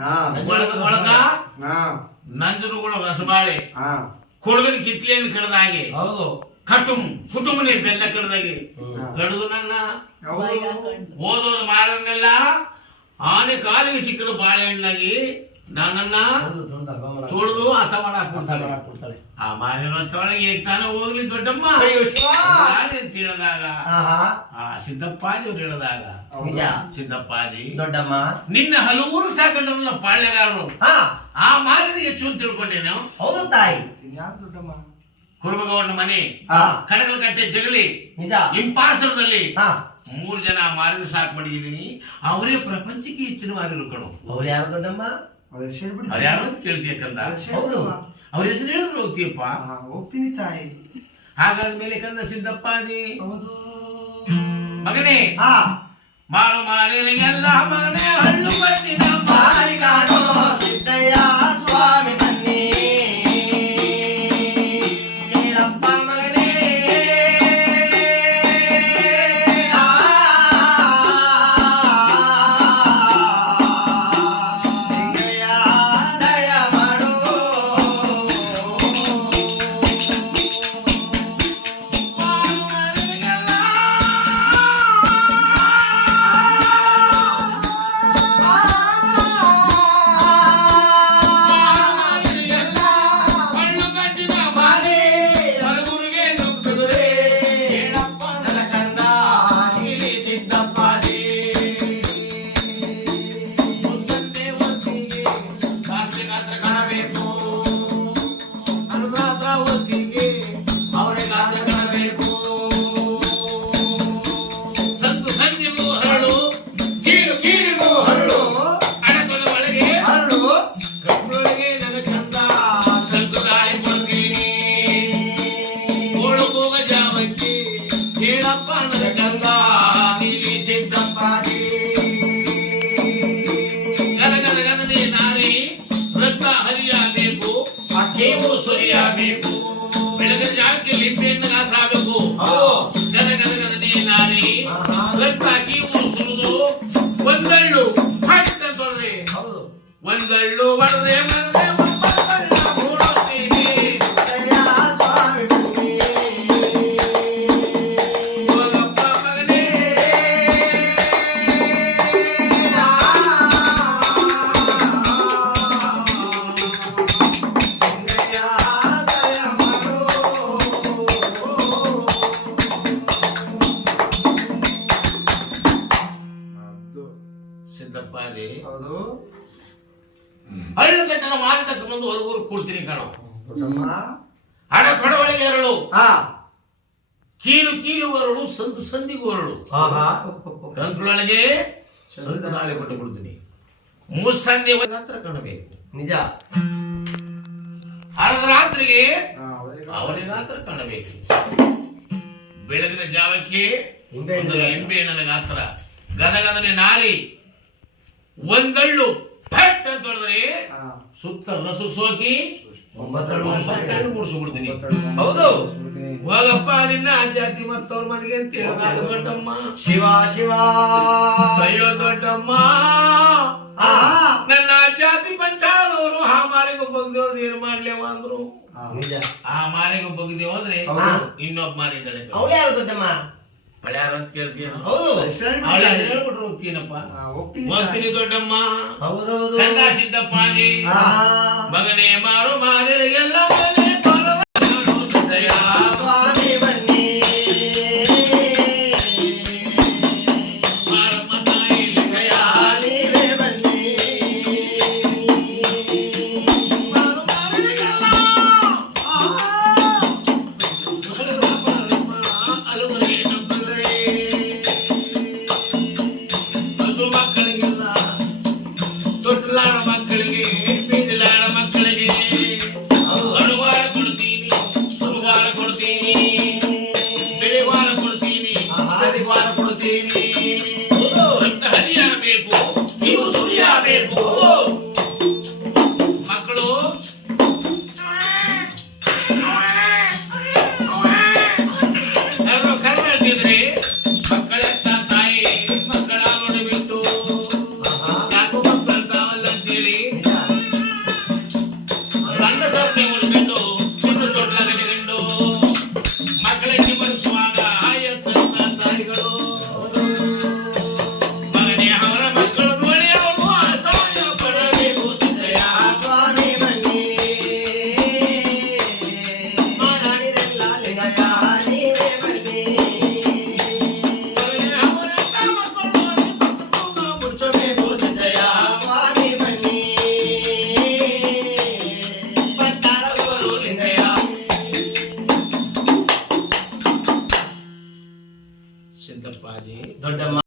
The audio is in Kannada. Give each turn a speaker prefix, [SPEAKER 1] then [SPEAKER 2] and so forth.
[SPEAKER 1] ಹಾ.
[SPEAKER 2] ಒಳಗ ನಂಜನಗೂಡ ರಸಬಾಳೆ.
[SPEAKER 1] ಹಾ.
[SPEAKER 2] ಕೊಡಗನ ಕಿತ್ಲೆಯನ್ನು ಕಡ್ದ ಹಾಗೆ.
[SPEAKER 3] ಹೌದು.
[SPEAKER 2] ಕಟುಂ ಕುಟುಂಬನೇ ಬೆಲ್ಲ ಕಡ್ದಾಗೆ ಕಡದು ನನ್ನ.
[SPEAKER 1] ಹೌದು.
[SPEAKER 2] ಓದೋದು ಮಾರನ್ನೆಲ್ಲ ಆನೆ ಕಾಲಿಗೆ ಸಿಕ್ಕದ ಬಾಳೆಹಣ್ಣಾಗಿ
[SPEAKER 3] ಗಮನ.
[SPEAKER 2] ತುಳಿದು ಹತ ಮಾಡಾಕ್ ಕೊಡ್ತಾರೆ
[SPEAKER 3] ಕೊಡ್ತಾರೆ.
[SPEAKER 2] ಆ ಮಾರಿನೊಳಗೆ ತಾನ ಹೋಗ್ಲಿ ದೊಡ್ಡಮ್ಮ.
[SPEAKER 3] ಅಯ್ಯೋ, ಶಿವ!
[SPEAKER 2] ನಾನೇ ಅಂತ ಹೇಳಿದಾಗ?
[SPEAKER 3] ಆಹಾ,
[SPEAKER 2] ಆ ಸಿದ್ದಪ್ಪಾಜಿ ಅವ್ರು ಹೇಳಿದಾಗ.
[SPEAKER 3] ನಿಜ.
[SPEAKER 2] ಸಿದ್ದಪ್ಪಾಜಿ.
[SPEAKER 3] ದೊಡ್ಡಮ್ಮ.
[SPEAKER 2] ನಿನ್ನ ಹಲವರು ಸಾಕೊಂಡ್ರಲ್ಲ ಪಾಳ್ಯಗಾರರು.
[SPEAKER 3] ಹಾ.
[SPEAKER 2] ಆ ಮಾರಿನ ಹೆಚ್ಚು ಅಂತ ತಿಳ್ಕೊಂಡೇನು?
[SPEAKER 3] ಹೌದು ತಾಯಿ.
[SPEAKER 1] ಯಾರು ದೊಡ್ಡಮ್ಮ?
[SPEAKER 2] ಕುರುಬಗೌಡನ ಮನೆ.
[SPEAKER 3] ಹಾ.
[SPEAKER 2] ಕಡಗಲ್ ಕಟ್ಟೆ ಜಗಲಿ.
[SPEAKER 3] ನಿಜ.
[SPEAKER 2] ಇಂಪಾಸರದಲ್ಲಿ
[SPEAKER 3] ಹಾ.
[SPEAKER 2] ಮೂರು ಜನ ಮಾರಿನ ಸಾಕು ಮಾಡಿದೀನಿ. ಅವರೇ ಪ್ರಪಂಚಕ್ಕೆ ಹೆಚ್ಚಿನ ಮಾರಿರು ಕಣು.
[SPEAKER 3] ಅವ್ರು ಯಾರು ದೊಡ್ಡಮ್ಮ?
[SPEAKER 2] ಯಾರು ಅಂತ ಕೇಳ್ತೀಯ ಕಂದ?
[SPEAKER 3] ಹೌದು.
[SPEAKER 2] ಅವ್ರ ಹೆಸರು ಹೇಳಿದ್ರು ಹೋಗ್ತೀಯಪ್ಪ.
[SPEAKER 1] ಹೋಗ್ತೀನಿ ತಾಯಿ.
[SPEAKER 2] ಹಾಗಾದ್ಮೇಲೆ ಕಂದ ಸಿದ್ದಪ್ಪಾಜಿ
[SPEAKER 1] ಹೌದು.
[SPEAKER 2] ಮಗನೇ ಮಾರು ಮಾರಿನಿಗೆಲ್ಲ ಮಗನೇ ಹಳ್ಳು ಸುರಿಯಬೇಕು ಬೆಳೆದ ಜಾಗಕ್ಕೆ ಲಿಂಬೆಯನ್ನು. ಗನ ಗನ ಗನನೆ ನಾರಿ ರಕ್ತ ಕೀವು ಸುರಿದು ಒಂದಳ್ಳು ಹಟ್ಟ ತೊಳ್ರೆ. ಒಂದಳ್ಳು ಬಡದೆ ಬರದೆ ಹಳ್ಳು ಕಟ್ಟನ ಮಾರಾಟಕ್ಕೆ ಬಂದು ಹೊರಗೂರು ಕೊಡ್ತೀನಿ ಕಣೋ. ಹಣ ಕೊಡವಳಿಗೆ ಎರಡು.
[SPEAKER 3] ಹಾ.
[SPEAKER 2] ಕೀಲು ಕೀಲು ಎರಡು ಸಂತು ಸಂದಿಗೂ
[SPEAKER 3] ಆಹಾ
[SPEAKER 2] ಕಂಕುಳೊಳಗೆ ನಾಳೆ ಕೊಟ್ಟು ಬಿಡ್ತೀನಿ. ಮುಸ್ಸಂದಿ ಮಾತ್ರ ಕಾಣಬೇಕು.
[SPEAKER 3] ನಿಜ.
[SPEAKER 2] ಅರ್ಧ ರಾತ್ರಿಗೆ
[SPEAKER 1] ಅವರಿಗೆ
[SPEAKER 2] ಮಾತ್ರ ಕಾಣಬೇಕು. ಬೆಳಗಿನ ಜಾವಕ್ಕೆ ಒಂದು
[SPEAKER 3] ಹಣ್ಣಿನ
[SPEAKER 2] ಗಾತ್ರ ಗದಗದನೆ ನಾರಿ ಒಂದಳ್ಳು. ಫಟ್ ಅಂತ ಹೊಡೆದ್ರೆ
[SPEAKER 1] ಹಾ.
[SPEAKER 2] ಸುತ್ತ ರಸು ಸೋಕಿ ಮುಡಿಸ್ಬಿಡ್ತೀನಿ
[SPEAKER 3] ಹೌದು.
[SPEAKER 2] ಹೋಗಪ್ಪ ನಿನ್ನ ಆ ಜಾತಿ ಮತ್ತವ್ರ ಮನೆಗೆ ಅಂತ ಹೇಳಿದಾಗ ದೊಡ್ಡಮ್ಮ.
[SPEAKER 3] ಶಿವ ಶಿವ.
[SPEAKER 2] ಅಯ್ಯೋ ದೊಡ್ಡಮ್ಮ. ನನ್ನ ಜಾತಿ ಪಂಚಾಳದವರು ಆ ಮಾರಿಗೆ ಬಗ್ದೇವ್ರು ಏನ್ ಮಾಡ್ಲೇವ ಅಂದ್ರು? ಆ ಮಾರಿಗೆ ಬಗ್ದೇವ್ ಅಂದ್ರೆ
[SPEAKER 1] ಹೌದು.
[SPEAKER 2] ಇನ್ನೊಬ್ಬ ಮಾರಿ ಇದ್ದಾಳೆ.
[SPEAKER 3] ಅವಳು ಯಾರು ದೊಡ್ಡಮ್ಮ?
[SPEAKER 2] ಯಾರು ಅಂತ ಕೇಳ್ತೀಯನ ಅವಳ. ಹೇಳ್ಬಿಟ್ರು ಹೋಗ್ತೀನಪ್ಪ.
[SPEAKER 1] ಹೋಗ್ತೀನಿ.
[SPEAKER 2] ದೊಡ್ಡಮ್ಮ.
[SPEAKER 3] ಹೌದೌದು.
[SPEAKER 2] ಕಂದ ಸಿದ್ದಪ್ಪಾಗಿ ಮಗನೇ ಮಾರು ಮಾರಿರಿಗೆಲ್ಲ